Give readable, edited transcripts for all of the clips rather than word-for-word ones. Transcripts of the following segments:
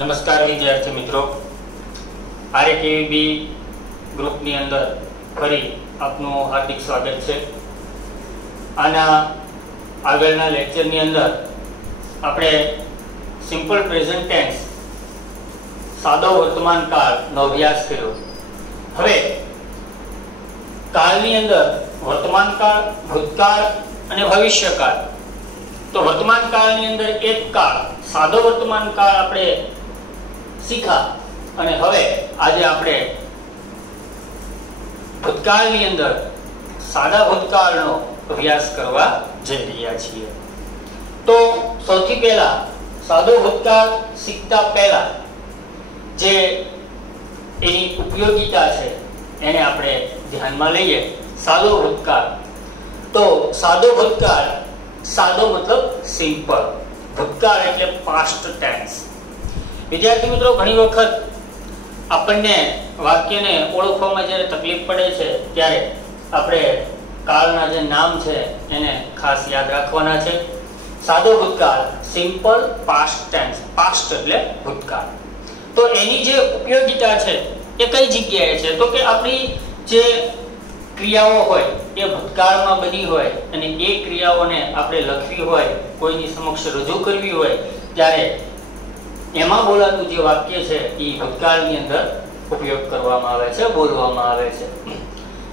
નમસ્કાર વિદ્યાર્થી મિત્રો, આરએકેવી ગ્રુપની અંદર ફરી આપનું હાર્દિક સ્વાગત છે. આના આગળના લેક્ચરની અંદર આપણે સિમ્પલ પ્રેઝન્ટ ટેન્સ સાદો વર્તમાન કાળનો અભ્યાસ કર્યો. હવે કાળની અંદર વર્તમાન કાળ, ભૂતકાળ અને ભવિષ્યકાળ. તો વર્તમાન કાળની અંદર એક કાળ સાદો વર્તમાન કાળ આપણે શીખા અને હવે આજે આપણે ભૂતકાળની અંદર સાદા ભૂતકાળનો અભ્યાસ કરવા જઈ રહ્યા છીએ. તો સૌથી પહેલા સાદો ભૂતકાળ શીખતા પહેલા જે એની ઉપયોગિતા છે એને આપણે ધ્યાનમાં લઈએ. સાદો ભૂતકાળ. તો સાદો ભૂતકાળ, સાદો મતલબ સિમ્પલ, ભૂતકાળ એટલે પાસ્ટ ટેન્સ. વિદ્યાર્થી મિત્રો, ઘણી વખત આપણને વાક્યને ઓળખવામાં જ્યારે તકલીફ પડે છે ત્યારે આપણે કાળના જે નામ છે એને ખાસ યાદ રાખવાના છે. સાદો ભૂતકાળ, સિમ્પલ પાસ્ટ ટેન્સ. પાસ્ટ એટલે ભૂતકાળ. તો એની જે ઉપયોગિતા છે એ કઈ જગ્યાએ છે? તો કે આપણી જે ક્રિયાઓ હોય એ ભૂતકાળમાં બની હોય અને એ ક્રિયાઓને આપણે લખવી હોય, કોઈની સમક્ષ રજૂ કરવી હોય ત્યારે એમાં બોલાતું જે વાક્ય છે એ ભૂતકાળની અંદર ઉપયોગ કરવામાં આવે છે, બોલવામાં આવે છે.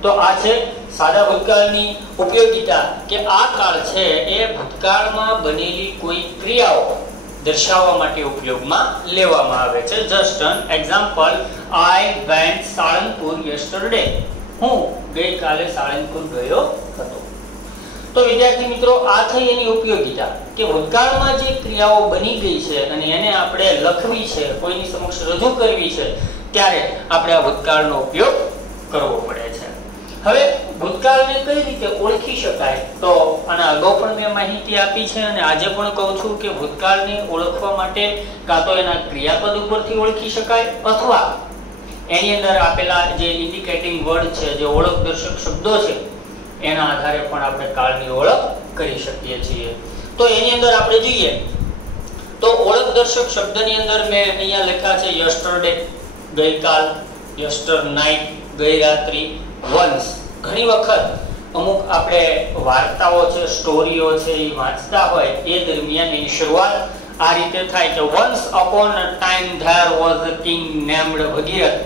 તો આ છે સાદા ભૂતકાળની ઉપયોગિતા કે આ કાળ છે એ ભૂતકાળમાં બનેલી કોઈ ક્રિયાઓ દર્શાવવા માટે ઉપયોગમાં લેવામાં આવે છે. Just an example, I went Salangpur yesterday. હું ગઈકાલે સાળંગપુર ગયો હતો. તો વિદ્યાર્થી મિત્રો, આ થઈ એની ઉપયોગિતા કે ભૂતકાળમાં જે ક્રિયાઓ બની ગઈ છે અને એને આપણે લખવી છે, કોઈની સમક્ષ રજૂ કરવી છે ત્યારે આપણે આ ભૂતકાળનો ઉપયોગ કરવો પડે છે. હવે ભૂતકાળને કઈ રીતે ઓળખી શકાય? તો આના અગાઉ પણ મેં માહિતી આપી છે અને આજે પણ કહું છું કે ભૂતકાળને ઓળખવા માટે કાં તો એના ક્રિયાપદ ઉપરથી ઓળખી શકાય અથવા એની અંદર આપેલા જે ઇન્ડિકેટિંગ વર્ડ છે, જે ઓળખ દર્શક શબ્દો છે એના આધારે પણ આપણે કાળની ઓળખ કરી શકીએ છીએ. તો એની અંદર આપણે જોઈએ તો ઓળખ દર્શક શબ્દની અંદર મેં અહીંયા લખ્યા છે યસ્ટરડે, ગઈકાલ, યસ્ટર નાઇટ, ગઈ રાત્રિ, વન્સ. ઘણી વખત અમુક આપણે વાર્તાઓ છે, સ્ટોરીઓ છે એ વાંચતા હોય એ દરમિયાન એની શરૂઆત આ રીતે થાય કે once upon a time there was a king named Bhagirath.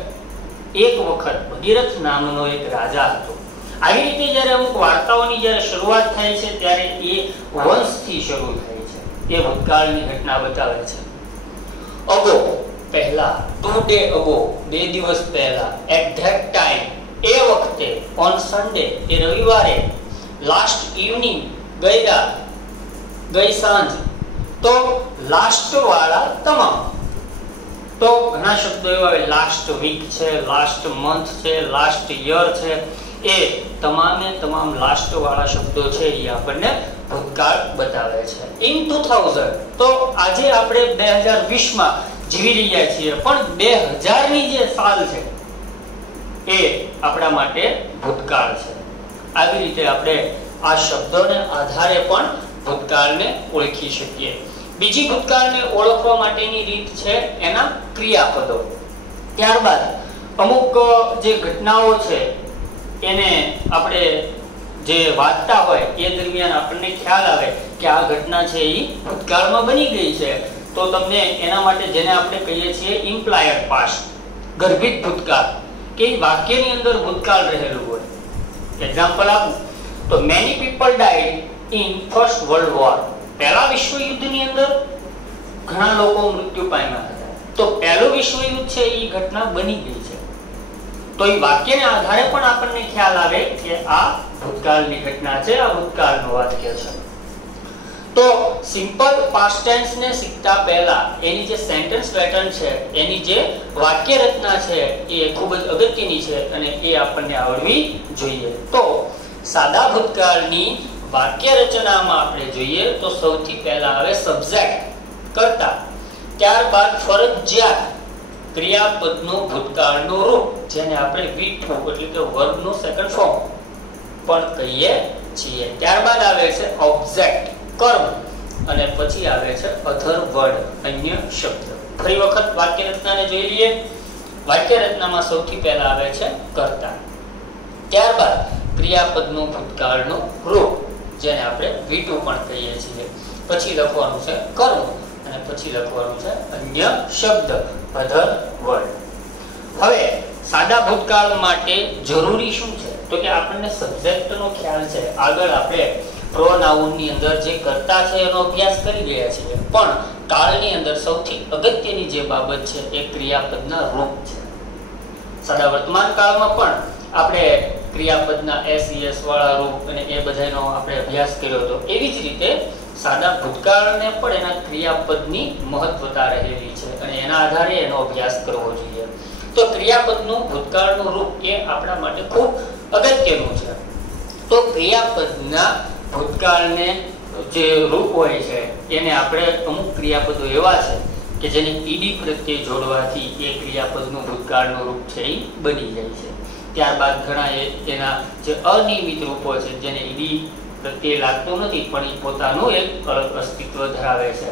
એક વખત ભગીરથ નામનો એક રાજા હતો. આવી રીતે જ્યારે અમુક વાર્તાઓની જ્યારે શરૂઆત થાય છે ત્યારે એ વંશથી શરૂ થાય છે. એ ભૂતકાળની ઘટના બતાવે છે. અગો, પહેલા, ટુ ડે અગો, 2 દિવસ પહેલા, એટ ધેટ ટાઈમ, એ વખતે, ઓન સન્ડે, એ રવિવારે, લાસ્ટ ઇવનિંગ, ગઈ રાત, ગઈ સાંજ. તો લાસ્ટ વાળા તમામ. તો ઘણા શબ્દો એવા હોય, લાસ્ટ વીક છે, લાસ્ટ મંથ છે, લાસ્ટ યર છે. એ તમામે તમામ લાસ્ટ વાળા શબ્દો છે એ આપણને ભૂતકાળ બતાવે છે. ઇન 2000, તો આજે આપણે 2020 માં જીવી રહ્યા છીએ પણ 2000 ની જે સાલ છે એ આપણા માટે ભૂતકાળ છે. આવી રીતે આપણે આ શબ્દોને આધારે પણ ભૂતકાળને ઓળખી શકીએ. બીજી ભૂતકાળને ઓળખવા માટેની રીત છે એના ક્રિયાપદો. ત્યારબાદ અમુક જે ઘટનાઓ છે એને આપણે જે વાંચતા હોય એ દરમિયાન આપણને ખ્યાલ આવે કે આ ઘટના છે એ ભૂતકાળમાં બની ગઈ છે. તો તમને એના માટે જેને આપણે કહીએ છીએ ઇમ્પ્લાયડ પાસ્ટ, ગર્ભિત ભૂતકાળ, કે વાક્યની અંદર ભૂતકાળ રહેલું હોય. એક્ઝામ્પલ આપું તો many people died in first world war. પહેલા વિશ્વયુદ્ધની અંદર ઘણા લોકો મૃત્યુ પામ્યા હતા. તો પહેલું વિશ્વયુદ્ધ છે એ ઘટના બની ગઈ છે. તો એ વાક્યને આધારે પણ આપણને ખ્યાલ આવે કે આ ભૂતકાળની ઘટના છે, આ ભૂતકાળનું વાક્ય છે. તો સિમ્પલ પાસ્ટ ટેન્સ ને શીખતા પહેલા એની જે સેન્ટેન્સ પેટર્ન છે, એની જે વાક્ય રચના છે એ ખૂબ જ અગત્યની છે અને એ આપણને આવડવી જોઈએ. તો સાદા ભૂતકાળની વાક્ય રચનામાં આપણે જોઈએ તો સૌથી પહેલા આવે સબ્જેક્ટ, કર્તા. ત્યારબાદ ફરજિયાત ક્રિયાપદનું ભૂતકાળનું રૂપ, જેને આપણે V2 એટલે કે વર્બનું સેકન્ડ ફોર્મ પણ કહીએ છીએ. ત્યારબાદ આવે છે ઓબ્જેક્ટ, કર્મ. અને પછી આવે છે અધર વર્ડ, અન્ય શબ્દ. ફરી વખત વાક્ય રચનાને જોઈ લઈએ. વાક્ય રચનામાં સૌથી પહેલા આવે છે કર્તા, ત્યારબાદ ક્રિયાપદનું ભૂતકાળનું રૂપ જેને આપણે V2 પણ કહીએ છીએ, પછી લખવાનું છે કર્મ અને પછી લખવાનું છે અન્ય શબ્દ, અધર વર્ડ. હવે સાદા ભૂતકાળ માટે જરૂરી શું છે? તો કે આપણને સબ્જેક્ટનો ખ્યાલ છે. આગળ આપણે પ્રોનાઉન ની અંદર જે કર્તા છે એનો અભ્યાસ કરી રહ્યા છીએ, પણ કાળની અંદર સૌથી અગત્યની જે બાબત છે એ ક્રિયાપદના રૂપ છે. સાદા વર્તમાન કાળમાં પણ આપણે ક્રિયાપદના SES વાળા રૂપ અને એ બધાનો આપણે અભ્યાસ કર્યો હતો. એવી જ રીતે સાદા ભૂતકાળને પણ એના ક્રિયાપદની મહત્વતા રહેલી છે અને એના આધારે એનો અભ્યાસ કરવો જોઈએ. તો ક્રિયાપદનું ભૂતકાળનું રૂપ એ આપણા માટે ખૂબ અગત્યનું છે. તો ક્રિયાપદના ભૂતકાળને જે રૂપ હોય છે એને આપણે અમુક ક્રિયાપદો એવા છે કે જેને ઈડી પ્રત્યે જોડવાથી એ ક્રિયાપદનું ભૂતકાળનું રૂપ છે એ બની જાય છે. ત્યારબાદ ઘણા એના જે અનિયમિત રૂપો છે જેને ઈડી પ્રત્યે લાગતું નથી પણ એ પોતાનું એક અલગ અસ્તિત્વ ધરાવે છે,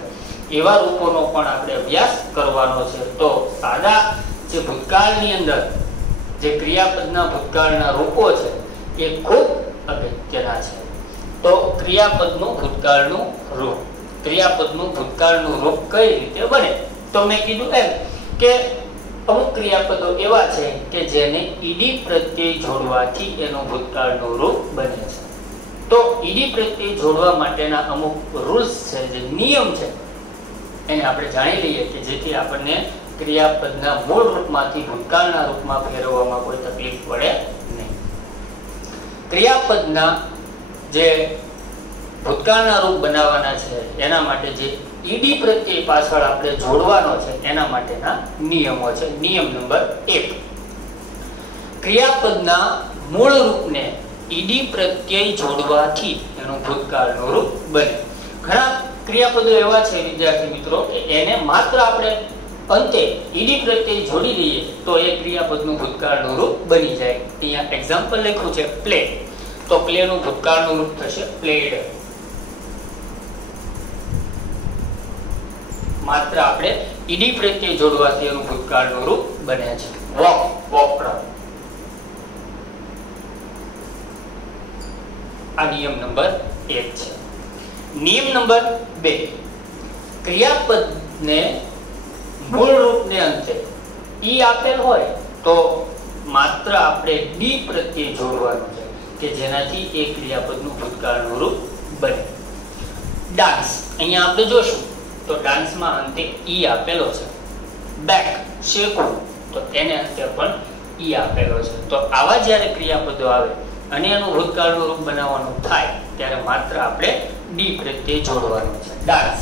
એવા રૂપોનો પણ આપણે અભ્યાસ કરવાનો છે. તો સાદા જે ભૂતકાળની અંદર જે ક્રિયાપદના ભૂતકાળના રૂપો છે એ ખૂબ અગત્યના છે. તો ક્રિયાપદનું ભૂતકાળનું રૂપ, ક્રિયાપદનું ભૂતકાળનું રૂપ કઈ રીતે બને? તો મેં કીધું એમ કે અમુક ક્રિયાપદો એવા છે કે જેને ઈડી પ્રત્યય જોડવાથી એનું ભૂતકાળનું રૂપ બને છે. તો ઈડી પ્રત્યય જોડવા માટેના અમુક રૂલ્સ છે, જે નિયમ છે, એને આપણે જાણી લઈએ કે જેથી આપણને ક્રિયાપદના મૂળ રૂપમાંથી ભૂતકાળના રૂપમાં ફેરવવામાં કોઈ તકલીફ પડે નહીં. ક્રિયાપદના જે ભૂતકાળના રૂપ બનાવવાના છે એના માટે જે ઈડી પ્રત્યય પાછળ આપણે જોડવાનો છે એના માટેના નિયમો છે. નિયમ નંબર 1, ક્રિયાપદના મૂળ રૂપને ઈડી પ્રત્યય જોડવાથી એનું ભૂતકાળનું રૂપ બને. ઘણા ક્રિયાપદો એવા છે વિદ્યાર્થી મિત્રો કે એને માત્ર આપણે અંતે ઈડી પ્રત્યય જોડી દઈએ તો એ ક્રિયાપદનું ભૂતકાળનું રૂપ બની જાય. અહીંયા એક્ઝામ્પલ લખ્યું છે પ્લે, તો પ્લે નું ભૂતકાળનું રૂપ થશે પ્લેડ. માત્ર આપણે ઈડી પ્રત્યય જોડવાથી એનું ભૂતકાળનું રૂપ બને છે. Walk, walked. આ નિયમ નંબર 1 છે. નિયમ નંબર 2, ક્રિયાપદને મૂળ રૂપને અંતે ઈ આપેલ હોય તો માત્ર આપણે ડી પ્રત્યય જોડવાનું છે કે જેનાથી એ ક્રિયાપદનું ભૂતકાળનું રૂપ બને. ડાન્સ, અહીંયા આપણે જોશું તો ડાન્સમાં અંતે ઈ આપેલો છે. બેક, શેકવું, તો એને અંતે પણ ઈ આપેલો છે. તો આવા જ્યારે ક્રિયાપદો આવે અને એનું ભૂતકાળનું રૂપ બનાવવાનું થાય ત્યારે માત્ર આપણે ડી પ્રત્યય જોડવાનું છે. ડાન્સ,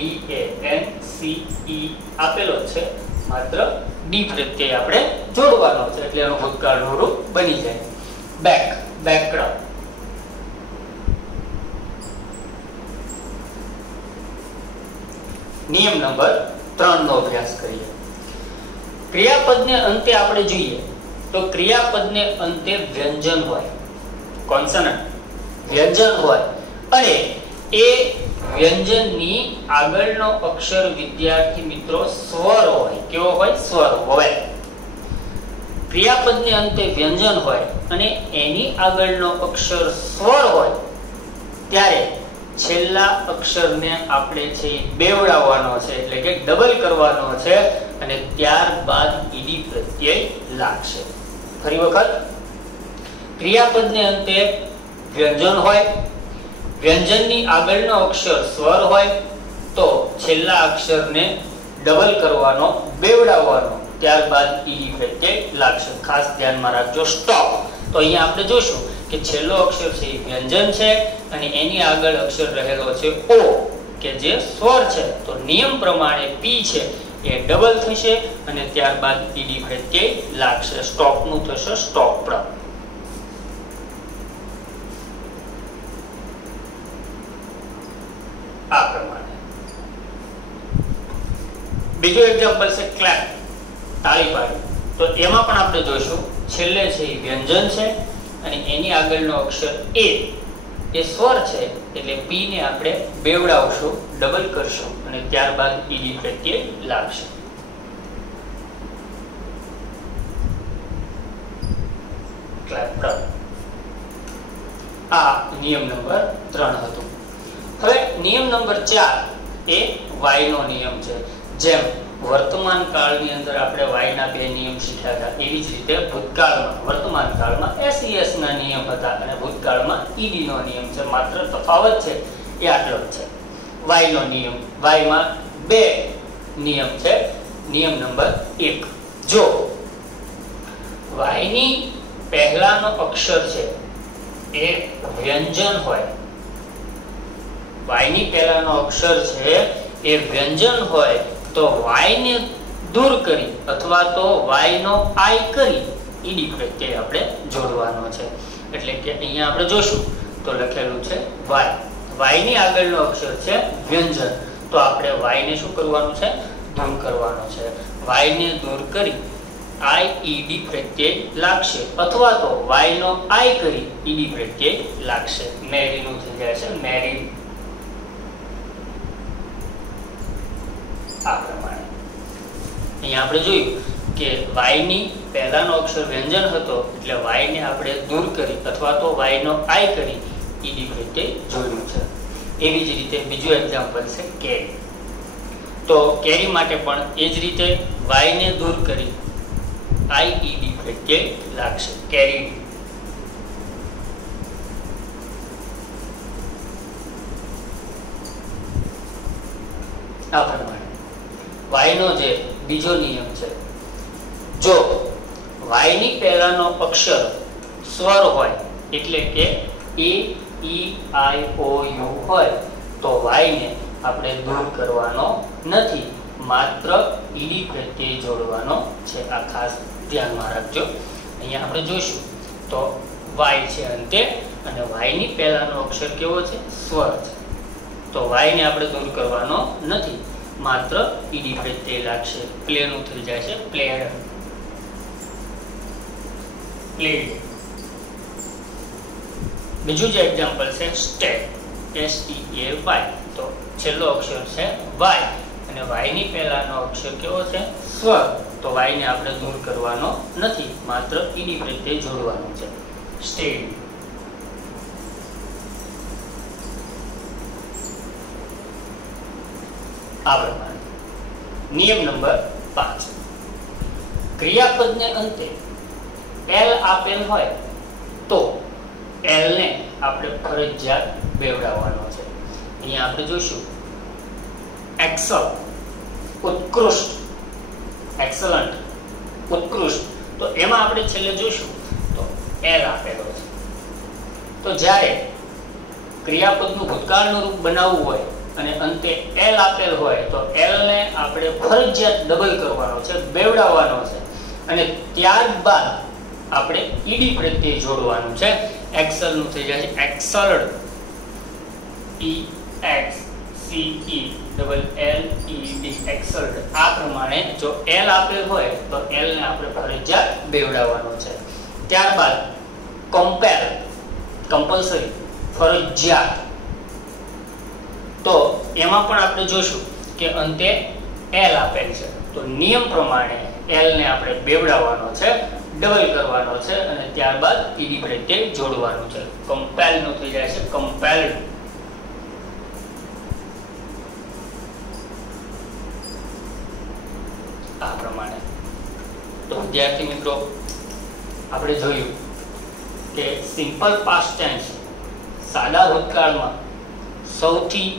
DANCE આપેલો છે, માત્ર ડી પ્રત્યય આપણે જોડવાનો છે એટલે એનું ભૂતકાળનું રૂપ બની જાય. Back, baked. નિયમ નંબર 3 નો અભ્યાસ કરીએ. ક્રિયાપદને અંતે આપણે જોઈએ તો ક્રિયાપદને અંતે વ્યંજન હોય, કોન્સનન્ટ વ્યંજન હોય અને એ વ્યંજનની આગળનો અક્ષર વિદ્યાર્થી મિત્રો સ્વર હોય. કેવો હોય? સ્વર હોય. ક્રિયાપદને અંતે વ્યંજન હોય અને એની આગળનો અક્ષર સ્વર હોય ત્યારે છેલ્લા અક્ષરને આપણે છે બેવડાવવાનો છે, એટલે કે ડબલ કરવાનો છે અને ત્યારબાદ ઈડી પ્રત્યય લાગશે. ફરી વખત, ક્રિયાપદને અંતે વ્યંજન હોય, વ્યંજનની આગળનો અક્ષર સ્વર હોય તો છેલ્લા અક્ષરને ડબલ કરવાનો, બેવડાવવાનો, ત્યારબાદ ઈડી પ્રત્યય લાગશે. ખાસ ધ્યાનમાં રાખજો. સ્ટોપ, તો અહીંયા આપણે જોશું કે છેલ્લો અક્ષર છે એ વ્યંજન છે અને એની આગળ અક્ષર રહેલો છે ઓ કે જે સ્વર છે. તો નિયમ પ્રમાણે પી છે એ ડબલ થશે અને ત્યારબાદ ઈડી પ્રત્યય લાગશે. સ્ટોપ નું થશે સ્ટોપ. આ પ્રમાણે. બીજું એક્ઝામ્પલ છે ક્લેપ, તાળી પાડવી. તો એમાં પણ આપણે જોઈશું છેલ્લે છે એ વ્યંજન છે અને એની આગળનો અક્ષર એ એ સ્વર છે એટલે પી ને આપણે બેવડાવશું, ડબલ કરશું અને ત્યારબાદ ઈડી પ્રત્યય લાગશે. આ નિયમ નંબર 3 હતો. હવે નિયમ નંબર 4 એ વાય નો નિયમ છે. જેમ વર્તમાન કાળની અંદર આપણે વાય ના બે નિયમ શીખ્યા હતા, એવી જ રીતે ભૂતકાળમાં વર્તમાન કાળમાં એસઈએસ ના નિયમ હતા અને ભૂતકાળમાં ઈડી નો નિયમ છે. માત્ર તફાવત છે એ આટલો જ છે. વાય નો નિયમ, વાય માં બે નિયમ છે. નિયમ નંબર 1, જો વાય ની પહેલાનો અક્ષર છે એ વ્યંજન હોય, વાય ની પહેલાનો અક્ષર છે એ વ્યંજન હોય તો વાય ને દૂર કરી અથવા તો વાય નો આઈ કરી ઈડી પ્રત્યય આપણે જોડવાનો છે. એટલે કે અહીંયા આપણે જોશું તો લખેલું છે વાય, વાય ની આગળનો અક્ષર છે વ્યંજન, તો આપણે વાય ને શું કરવાનું છે? દૂર કરવાનો છે. વાય ને દૂર કરી આઈ ઈડી પ્રત્યય લાગશે અથવા તો વાય નો આઈ કરી ઈડી પ્રત્યય લાગશે. મેરી નું થઈ જાય છે મેરી. આ પ્રમાણે અહીંયા આપણે જોયું કે વાય ની પહેલાનો અક્ષર વ્યંજન હતો એટલે વાય ને આપણે દૂર કરી અથવા તો વાય નો આઈ કરી ઈડી પ્રત્યય જોડ્યું છે. એવી જ રીતે બીજું એક્ઝામ્પલ છે કેરી. તો કેરી માટે પણ એ જ રીતે વાય ને દૂર કરી આઈ ઈડી પ્રત્યય લાગશે. કેરી. આ પ્રમાણે વાય નો જે બીજો નિયમ છે, જો વાય ની પહેલાનો અક્ષર સ્વર હોય એટલે કે એ ઈ આઈ ઓ યુ હોય તો વાય ને આપણે દૂર કરવાનો નથી, માત્ર ઈડી પ્રત્યય જોડવાનો છે. આ ખાસ ધ્યાનમાં રાખજો. અહીંયા આપણે જોઈશું તો વાય છે અંતે અને વાય ની પહેલાનો અક્ષર કેવો છે? સ્વર છે. તો વાય ને આપણે દૂર કરવાનો નથી, માત્ર ઈડી પ્રત્યય લાગશે. પ્લે નું થઈ જાય છે પ્લેડ. પ્લેડ. બીજું જે એક્ઝામ્પલ છે step, S T A Y. તો છેલ્લો અક્ષર છે વાય અને વાય ની પહેલાનો અક્ષર કેવો છે? સ્વર. તો વાય ને આપણે દૂર કરવાનો નથી, માત્ર ઈડી પ્રત્યય જોડવાનું છે. સ્ટેડ. આ પ્રમાણે નિયમ નંબર 5, ક્રિયાપદને અંતે એલ આપેલ હોય તો એલ ને આપણે ફરજિયાત બેવડાવવાનો છે. અહીંયા આપણે જોઈશું એક્સલ, ઉત્કૃષ્ટ, એક્સલન્ટ, ઉત્કૃષ્ટ. તો એમાં આપણે છેલ્લે જોઈશું તો એલ આપેલો છે. તો જ્યારે ક્રિયાપદનું ભૂતકાળનું રૂપ બનાવવું હોય અને અંતે એલ આપેલ હોય તો એલ ને આપણે ફરજિયાત ડબલ કરવાનો છે, બેવડાવવાનો છે અને ત્યારબાદ આપણે ઈડી પ્રત્યય જોડવાનું છે. એક્સલ નું થઈ જાય છે excelled, E X C E double L E D, excelled. આ પ્રમાણે જો એલ આપેલ હોય તો એલ ને આપણે ફરજિયાત બેવડાવવાનો છે. ત્યારબાદ કમ્પેર, કમ્પલસરી, ફરજિયાત. તો એમાં પણ આપણે જોઈશું કે અંતે એલ આપેલ છે તો નિયમ પ્રમાણે એલ ને આપણે બેવડાવવાનો છે, ડબલ કરવાનો છે અને ત્યારબાદ ઈડી પ્રત્યય જોડવાનું છે. કમ્પેલ નું થઈ જાય છે કમ્પેલ્ડ. આ પ્રમાણે. તો વિદ્યાર્થી મિત્રો આપણે જોયું કે સિમ્પલ પાસ્ટ ટેન્સ સાદા ભૂતકાળમાં સૌથી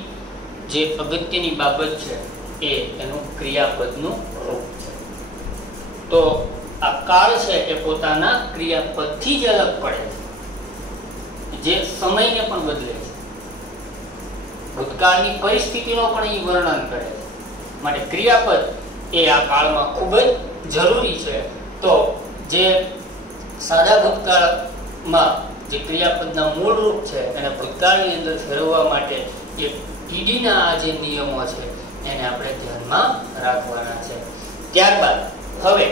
જે અગત્યની બાબત છે એ એનું ક્રિયાપદનું રૂપ છે. તો આ કાળ છે એ પોતાના ક્રિયાપદથી જ અલગ પડે છે, જે સમયને પણ બદલે છે, ભૂતકાળની પરિસ્થિતિનો પણ એ વર્ણન કરે છે. માટે ક્રિયાપદ એ આ કાળમાં ખૂબ જ જરૂરી છે. તો જે સાદા ભૂતકાળમાં જે ક્રિયાપદના મૂળ રૂપ છે અને ભૂતકાળની અંદર ફેરવવા માટે એ ઈડીના આ જે નિયમો છે એને આપણે ધ્યાનમાં રાખવાના છે. ત્યારબાદ હવે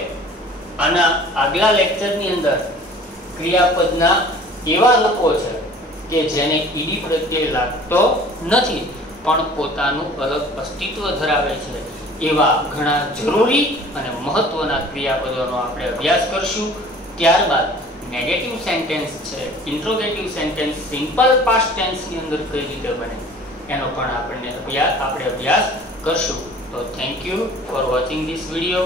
આના આગલા લેક્ચરની અંદર ક્રિયાપદના એવા રૂપો છે કે જેને ઈડી પ્રત્યે લાગતો નથી પણ પોતાનું અલગ અસ્તિત્વ ધરાવે છે એવા ઘણા જરૂરી અને મહત્વના ક્રિયાપદોનો આપણે અભ્યાસ કરશું. ત્યારબાદ નેગેટિવ સેન્ટેન્સ છે, ઇન્ટ્રોગેટિવ સેન્ટેન્સ સિમ્પલ પાસ્ટ ટેન્સની અંદર કઈ રીતે બને એનો પણ આપણે અભ્યાસ કરશું. તો thank you for watching this video.